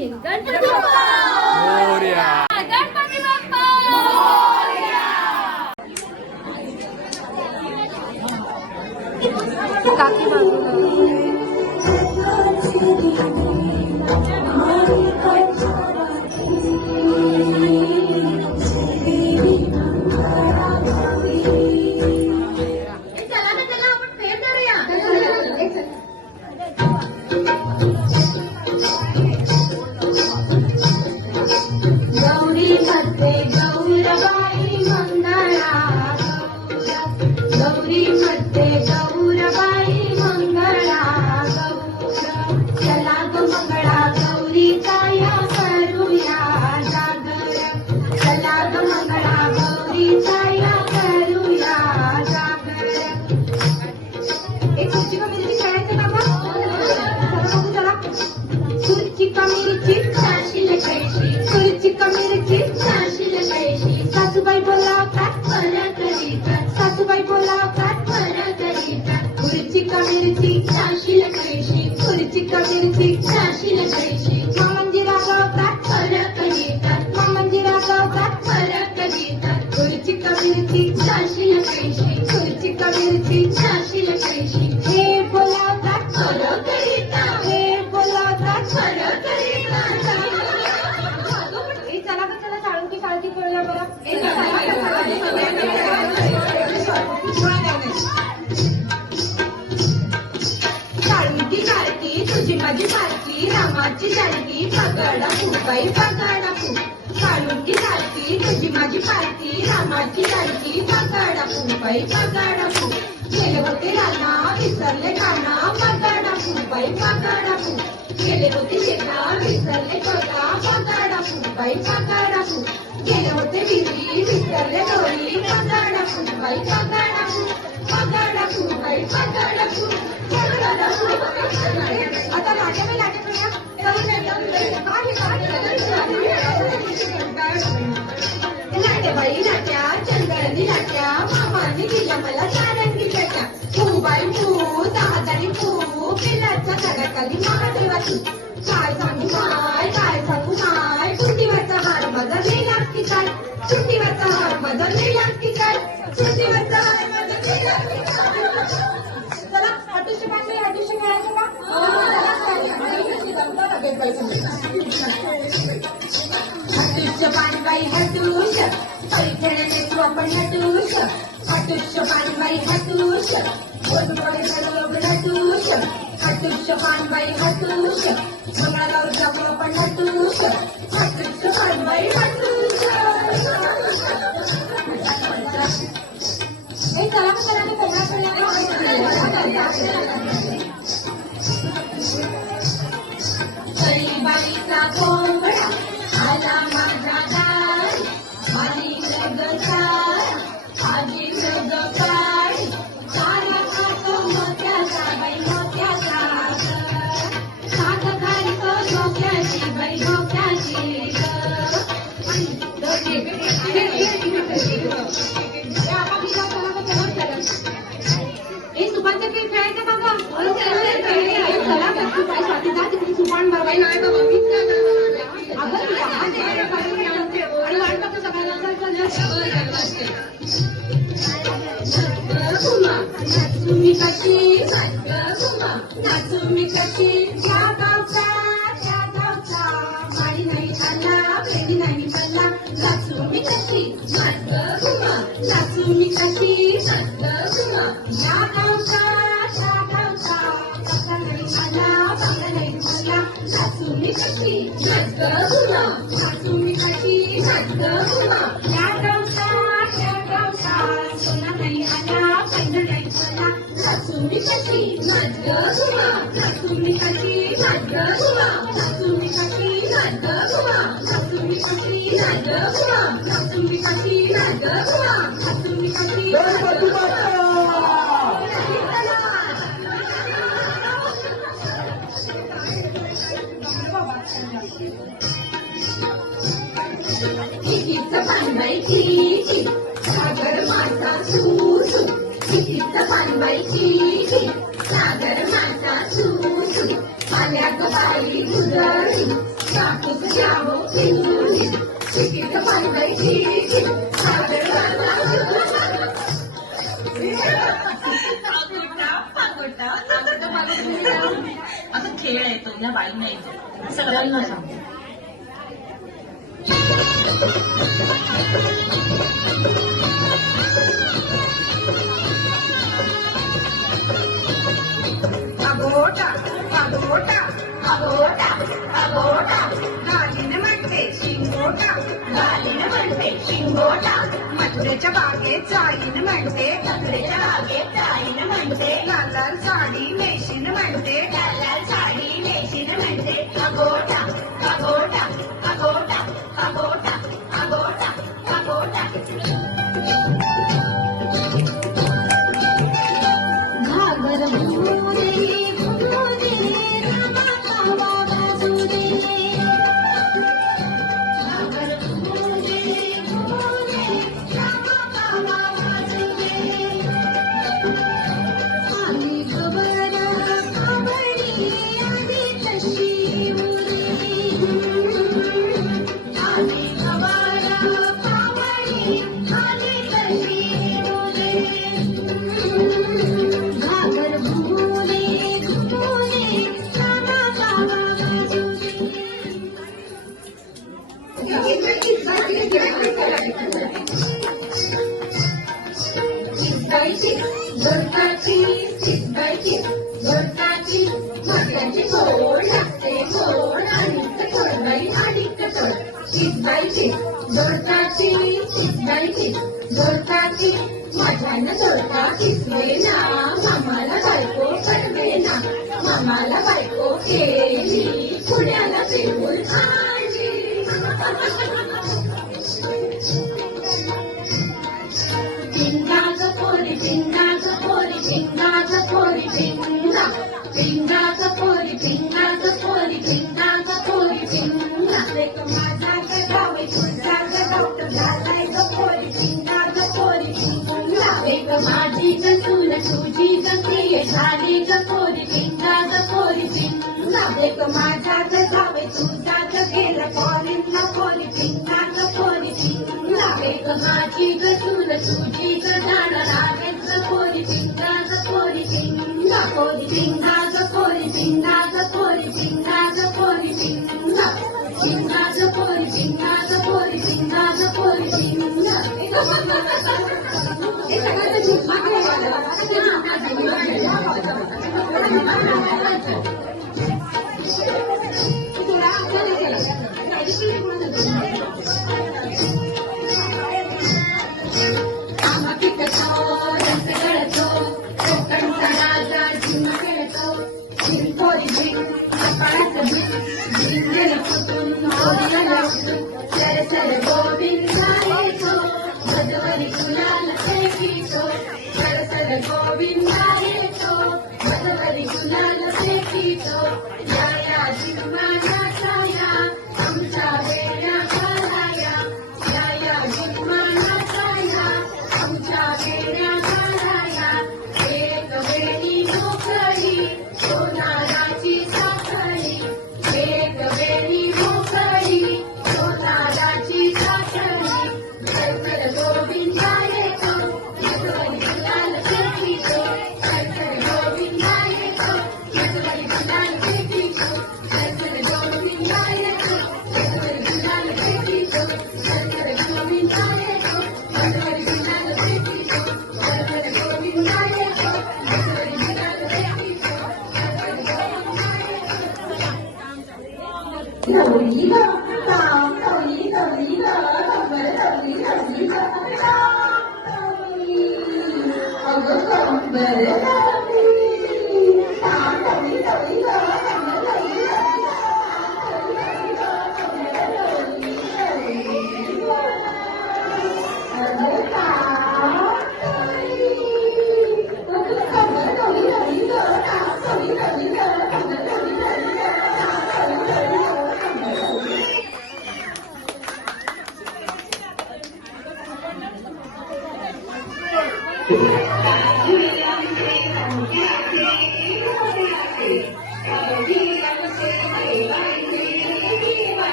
गणपती बाप्पा मोरया. गणपती बाप्पा काकी तुझी माझी सारखी रामाची सारखी पगाडा फुबाई पगाडा फू काळुंकी सारखी तुझी माझी पारखी रामाची सारखी पगाडा फुबाई पगाडा फू गेले होते राना विसरले काना पगाडा फुबाई पगाडा फू गेले होते शेता विसरले बघा पगाडा फुबाई पगाडा फू गेले होते विहिरी विसरले दोरी पगाडा फुबाई पगाडा फू पगाडा फुबाई पगाडा फू आता लाटे में लाटे बाई लाट्या चंद्रांनी लाट्या मामांनी दिल्या मला सारंगी लाट्या फुबाई फू दादानी फू पिल्लाच्या घराखाली महादेवाची काय सांगू माय कुंडीवरचा हार माझा लई लागती काय कुंडीवरचा हार माझा लई लागती काय कुंडीवरचा हार माझा लई लागती काय चला हटूशी पाहिजे हटूशी खेळायचं का हटूश पानबाई हटूश बाई खेळणे तू आपण हटूश हटूश पानबाई हटूश गोड गोड झालं हटूश हटूश पानबाई हटूश मंगळाला जाऊ आपण हटूश हटूश पानबाई हटूश चला बाईचा कोंबडा आला माझा दार माझी जगतार आजी जगतार सारा खातो मोत्याचा बाई मोत्याचा साग घालतो डोक्याची बाई डोक्याची सुपांचं पीठ खेळायचं का सुपान बरबाई नाही तुम्ही कशी तुम्ही कशी त्या गावचा माडी नाही खाल्ला बेबी नाही खाल्ला तुम्ही कशी तुम्ही कशी या गावचा तुम्ही कशी तुम्ही कशी या गावचा सोना नाही आला पैना नाही झाला तुम्ही कशी तुम्ही कशी तुम्ही कशी तुम्ही कशी तुम्ही कशी तुम्ही कशी पानबाईची सागर माझा सूस पानबाईची सागर माझा सूस आल्या गबाई गुजरली जामो सिंधुली तिकीट बांधायची सागर आता खेळ येतो ना बाई नाही सगळ्यांना सांग अगोटा अगोटा अगोटा अगोटा गालीन म्हणते शिंगोटा गालीन म्हणते शिंगोटा मथुरेच्या बागेत जाईन म्हणते मथुरेच्या बागेत जाईन म्हणते लाल लाल साडी नेशीन म्हणते लाल लाल साडी नेशीन म्हणते अगोटा अगोटा अगोटा अगोटा अगोटा अगोटा घागर भुरे भुरे रामा कावा बाजूरे घागर भुरे भुरे रामा कावा बाजूरे आली खबर कावडी आली तशी मुरली आली खबर कावडी आली तशी मुरली घागर भुरे भुरे रामा कावा चिंतायची जोडकाची चिंतायची जोडकाची म्हटल्याची सोड लागते सोड आणि सोडबाई आणि सोड चिंतायची जोडकाची चिंतायची जोडकाची म्हटल्यानं जोडका किसले ना मामाला बायको कडवे ना मामाला बायको केली पुण्याला फिरून आली चिंगाच पोरी चिंगाच पोरी चिंगाच पोरी चिंगा चिंगाच पोरी चिंगाच पोरी चिंगाच पोरी चिंगा एक माझा गडाव तुझा गडाव झालाय ग पोरी चिंगाच पोरी चिंगा एक माझी चूल तुझी प्रिय झाली ग पोरी चिंगाच पोरी चिंगा एक माझा गडाव तुझा गेला पोरींना पोरी चिंगाच पोरी चिंगा एक माझी चूल तुझी जाण रागेच पोरी चिंगाच पोरी चिंगा पोरी चिंगाच पोरी चिंगाच पोरी चिंगाच पोरी चिंगा चिंगाच पोरी चिंगाच पोरी चिंगाच पोरी चिंगा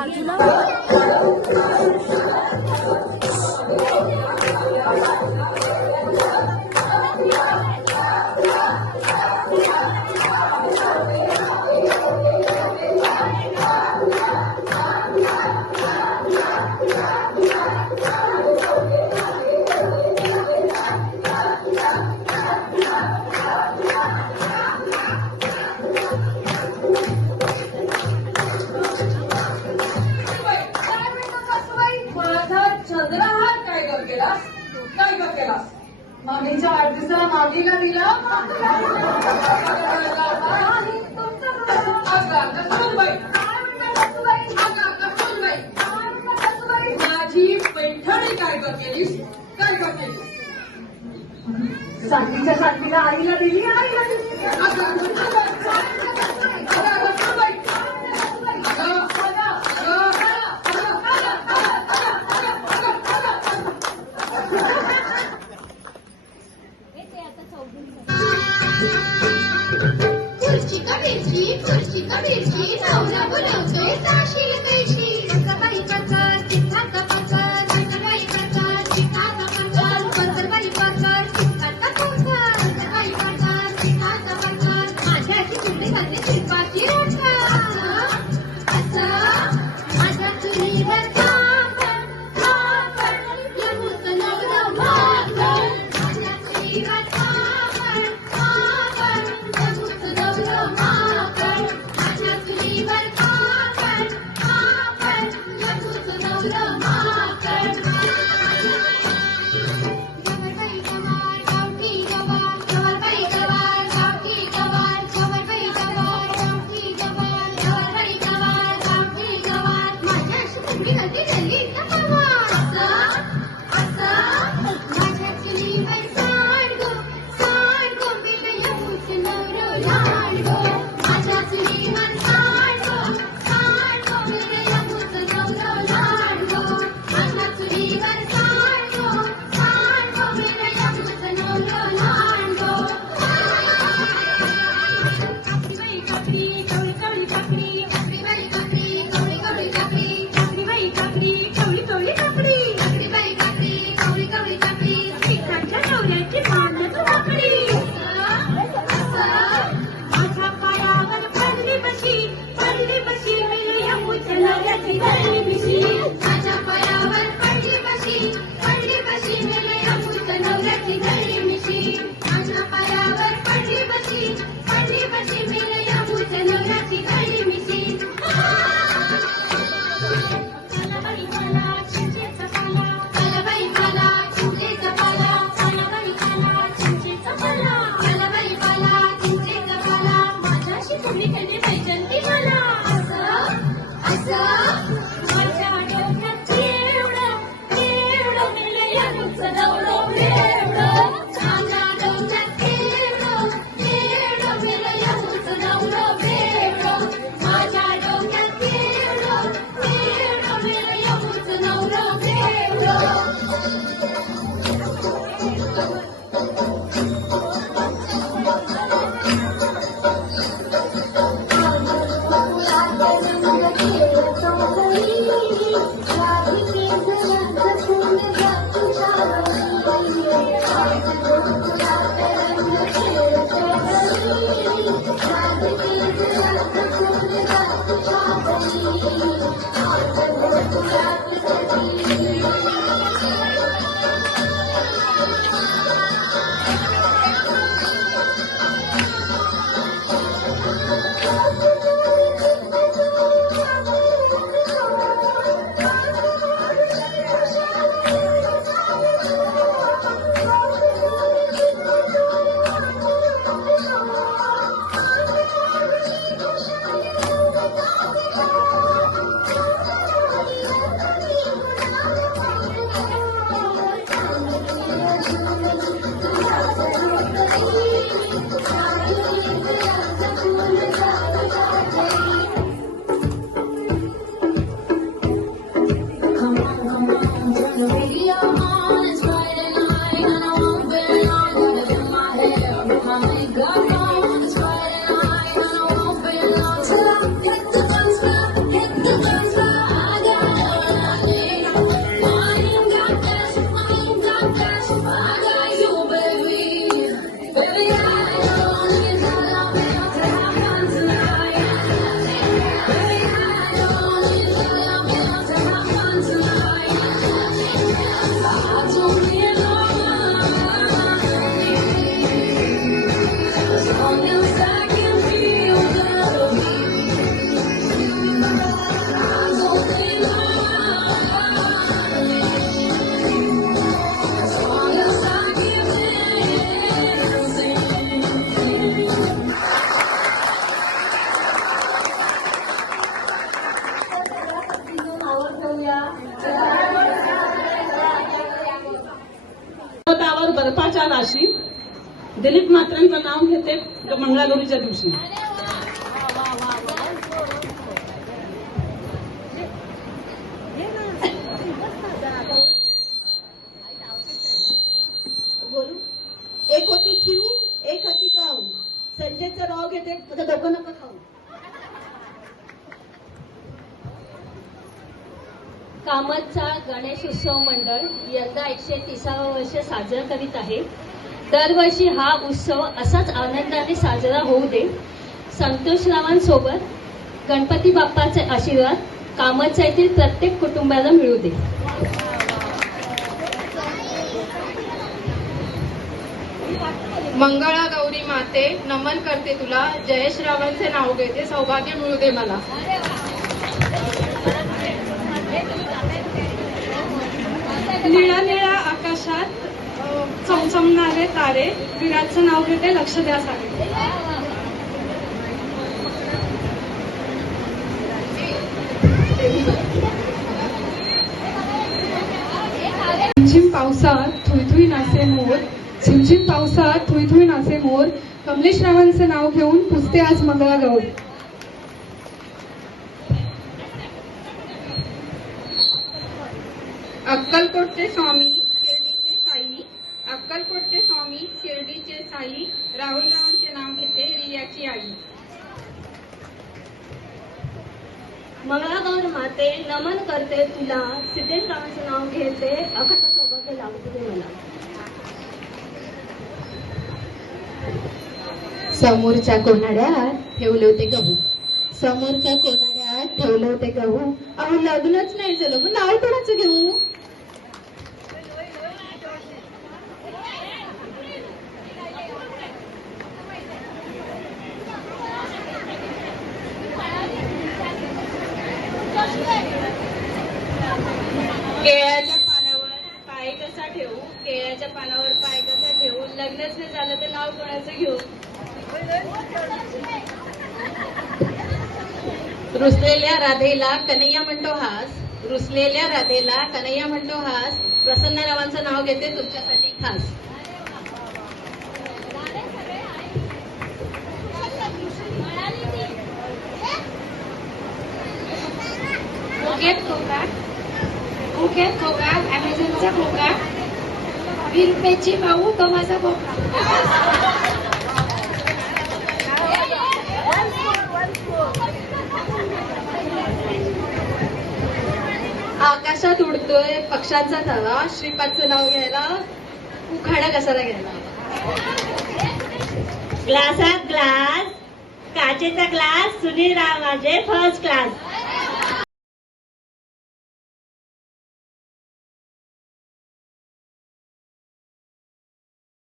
बाजूला माझा चंद्रहार काय ग केलास? काय ग केलास? मामीच्या वाढदिवसाला मामीला दिला माझी पैठणी काय ग केलीस? काय ग केलीस? सांगलीच्या सांगलीला आईला दिली आईला दिली खुर्ची का मिरची नवरा बोलवतोय जाशील कैशी बाई पचार चिठ्ठा का पचार बाई पचार चिठ्ठा का पचार बाई पचार चिठ्ठा का पचार बाई पचार चिठ्ठा का पचार माझ्या अशी चुली घालते शिल्पाची रोषा असं माझ्या चुलीवर कापड यमुत नवरा भाकर माझ्या चुलीवर कापड यमुत नवरा भाकर माझ्या चुलीवर कापड यमुत नवरा भाकर गवरबाई गवार गावठी गवार गवरबाई गवार गावठी गवार गवरबाई गवार गावठी गवार गवरबाई गवार गावठी गवार माझ्या अशी मुंगी घालते दिल्ली पवार असं माझ्या चुलीवर सांडगो बिल यमुत नवरा लाडगो माझ्या चुलीवर सांडगो बिल यमुत नवरा लाडगो माझ्या चुलीवर सांडगो बिल यमुत नवरा लाडगो कापरी कापरी कवळी कवळी कापरी कापरी बाई कापरी कवळी कवळी कापरी कापरी बाई कापरी पर्वतावर बर्फाच्या राशी दिलीप म्हात्रेंचं नाव घेते मंगळागौरीच्या दिवशी. बोलू. एक होती चिऊ, एक होती काऊ. संजयचं नाव घेते, तुझं डोकं नका खाऊ. कामतचा गणेश उत्सव मंडळ यंदा 130वे वर्ष साजरा करीत आहे. दरवर्षी हा उत्सव असाच आनंदाने साजरा होऊ दे. संतोषरावांसोबत गणपती बाप्पाचे आशीर्वाद कामतच्या येथील प्रत्येक कुटुंबाला मिळू दे. मंगळा गौरी माते नमन करते तुला. जयश्रावांचे नाव घेते, सौभाग्य मिळू दे मला. निळ्या निळ्या आकाशात चमचमणारे तारे, विराटचं नाव घेते, लक्ष द्या सारे. झिमझिम पावसात थुईथुई नाचे मोर, झिमझिम पावसात थुईथुई नाचे मोर. कमलेश रावांचे नाव घेऊन पुजते आज मंगळागौर. अक्कलकोटचे स्वामी शिर्डीचे साई, अक्कलकोटचे स्वामी शिर्डीचे साई. राहुलरावांचे नाव घेते, रियाची आई. मंगळागौर माते नमन करते तुला. सिद्धेशरावांचे नाव घेते, अखंड सौभाग्य लाभू दे मला. समोरच्या कोणाड्यात ठेवले होते गहू, समोरच्या कोणाड्यात ठेवले होते गहू. अहो लग्नच नाही झालं, मग नाव कोणाचं घेऊ. केळ्याच्या पानावर पाय कसा ठेवू, केळ्याच्या पानावर पाय कसा ठेवू. लग्नच नाही झालं तर नाव कोणाचं घेऊ. रुसलेल्या राधेला कन्हैया म्हणतो हास, रुसलेल्या राधेला कन्हैया म्हणतो हास. प्रसन्नरावांचं नाव घेते, तुमच्यासाठी खास. मुखेत खोका, अमेझॉनचा खोका, 20 रुपयाची भाऊ तो माझा खोका. आकाशात उडतोय पक्ष्यांचा थवा, श्रीपादचं नाव घ्यायला, उखाडा कशाला घ्यायला. ग्लासात ग्लास, काचेचा ग्लास, सुनील राव माझे फर्स्ट क्लास.